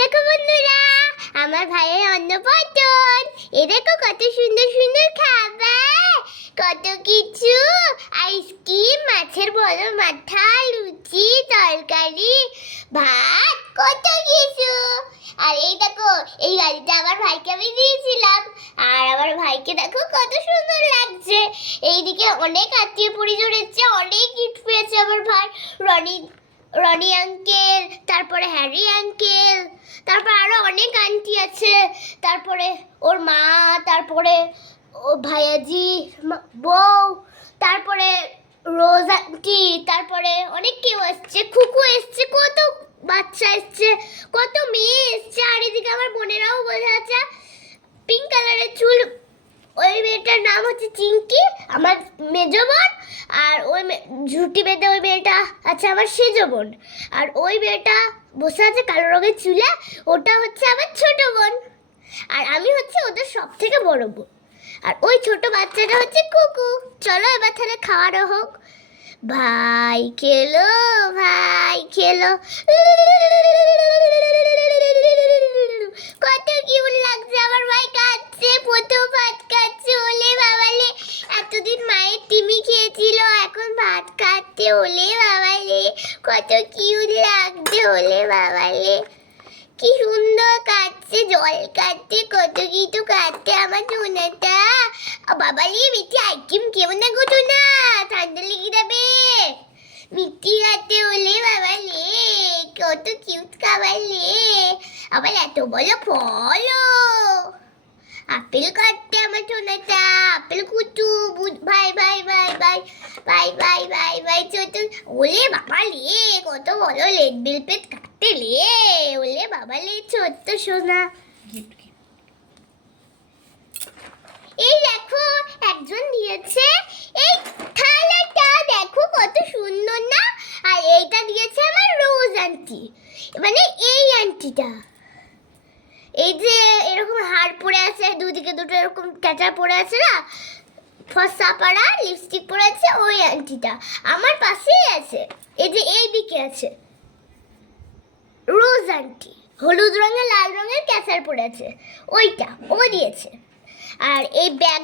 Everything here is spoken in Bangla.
দেখো বন্ধুরা, আমার ভাইয়ের অন্নপ্রাশন। এই দেখো কত সুন্দর সুন্দর খাবার, কত কিছু, আইসক্রিম, মাছের বড় মাথা, লুচি, তরকারি, ভাত, কত কিছু। আর এই দেখো, এই গাড়িটা আমার ভাইকে আমি দিয়েছিলাম। আর আমার ভাইকে দেখো কত সুন্দর লাগছে। এইদিকে অনেক আত্মীয় পরিজন এসেছে, অনেক গিফট পেয়েছে আমার ভাই। রনি আঙ্কেল, তারপরে হ্যারি আঙ্কেল, তারপর আরো অনেক আন্টি আছে, তারপরে ওর মা, তারপরে ও ভাইয়াজি বউ, তারপরে রোজ আন্টি, তারপরে অনেক কেউ এসছে, খুকু এসছে, কত বাচ্চা এসছে, কত মেয়ে এসছে। আর এদিকে আমার বোনেরাও বোঝা যাচ্ছে, পিঙ্ক কালারের চুল, ওই মেয়েটার নাম হচ্ছে চিঙ্কি, আমার মেজো বোন। আর ওই ঝুটি বেঁধে ওই মেয়েটা আছে আমার সেজো বোন। আর ওই মেয়েটা বসে আছে কালো রঙের চুলে, ওটা হচ্ছে আমার ছোট বোন। আর আমি হচ্ছে ওদের সব থেকে বড় বোন। আর ওই ছোট বাচ্চাটা হচ্ছে কুকু। চলো এবার তাহলে খাওয়ানো হোক। ভাই খেলো, ভাই খেলো, কত কিউট লাগছে। আমার ভাই কাঁদছে, প্রথম ভাত খাচ্ছে। ওলে বাবালে, এতদিন মায়ের টিমি খেয়েছিল, এখন ভাত খাচ্ছে। ওলে বাবালে, কত কিউট লাগছে। ওলে বাবালে, কি সুন্দর কাটছে, জল কাটছে, কত কিছু কাটছে আমার সোনাটা। বাবালে, মিষ্টি আইসক্রিম কেউ না গো সোনা, ঠান্ডা লেগে যাবে। মিষ্টি খাচ্ছে। ওলে বাবালে, কত কিউট খাবার লে। আবার এত বড় ফলও। আপেল কাটতে আমার সোনাটা, আপেল কুচু, ভাই ভাই ভাই ভাই ভাই ভাই ভাই ভাই ছোট। ওলে বাবা লে, কত বড় লেট বেলপেট কাটতে লে। ওলে বাবা লে, ছোট্ট সোনা। এই দেখো, একজন দিয়েছে এই থালাটা, দেখো কত সুন্দর না। আর এইটা দিয়েছে আমার রোজ আন্টি, মানে এই আন্টিটা। এই যে এরকম হার পরে আছে, দুদিকে দুটো এরকম ক্যাচার পরে আছে না, ফর্সা পাড়া লিপস্টিক পরে আছে, ওই আন্টিটা আমার পাশেই আছে। এই যে এই দিকে আছে রোজ আন্টি, হলুদ রঙের লাল রঙের ক্যাচার পরে আছে, ওইটা ও দিয়েছে। আর এই ব্যাগ